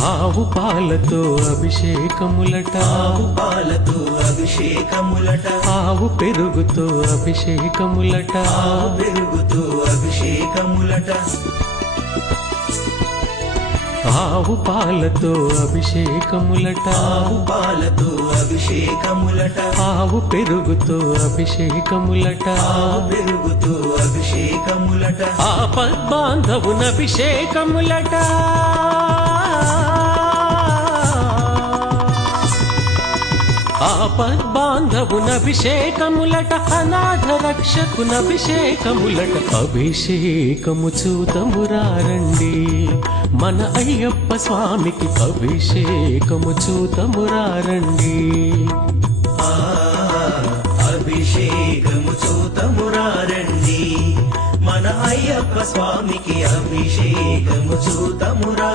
ఆవు పాలతో అభిషేకములట, ఆవు పాలతో అభిషేకములట, ఆవు పెరుగుతో అభిషేకములట, ఆవు పెరుగుతో అభిషేకములట, ఆవు పాలతో అభిషేకములట, ఆవు పాలతో అభిషేకములట, ఆవు పెరుగుతో అభిషేకములట, ఆవు పెరుగుతో అభిషేకములట, ఆపద్బాంధవున అభిషేకములట, ఆపద్బాంధవున అభిషేకములట, అనాథ రక్షకున అభిషేకములట. అభిషేకము చూతమురారండి, మన అయ్యప్ప స్వామికి అభిషేకము చూతమురారండి. అభిషేకము చూతమురారండి, మన అయ్యప్ప స్వామికి అభిషేకము చూతమురా